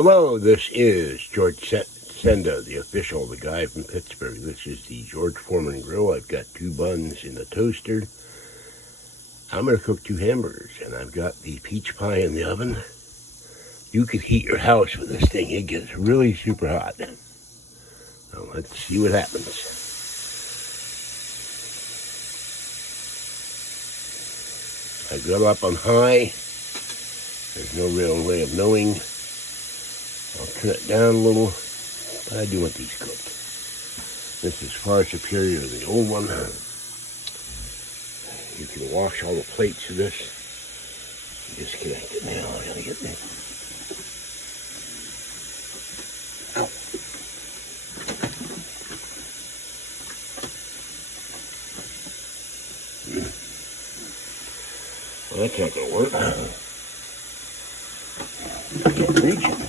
Hello, this is George Senda, the official, the guy from Pittsburgh. This is the George Foreman grill. I've got 2 buns in the toaster. I'm going to cook 2 hamburgers, and I've got the peach pie in the oven. You could heat your house with this thing. It gets really super hot. So let's see what happens. I got up on high. There's no real way of knowing. I'll turn it down a little, but I do want these cooked. This is far superior to the old one. You can wash all the plates of this. Disconnect it now. I gotta get this. Ow. Well, that's not gonna work. I can't reach it.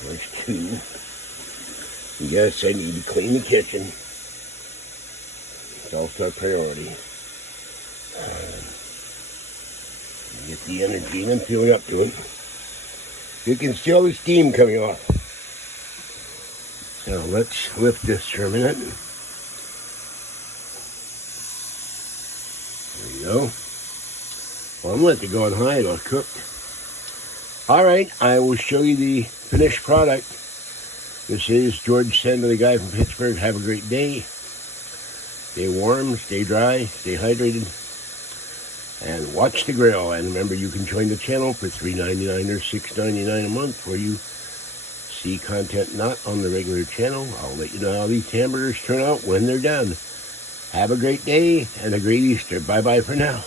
There's 2. Yes, I need to clean the kitchen. It's also a priority. Get the energy and I'm feeling up to it. You can see all the steam coming off. So let's lift this for a minute. There you go. Well, I'm going to let it go on high till it's cooked. Alright, I will show you the finished product. This is George Senda, the guy from Pittsburgh. Have a great day. Stay warm, stay dry, stay hydrated, and watch the grill. And remember, you can join the channel for $3.99 or $6.99 a month, where you see content not on the regular channel. I'll let you know how these hamburgers turn out when they're done. Have a great day and a great Easter. Bye-bye for now.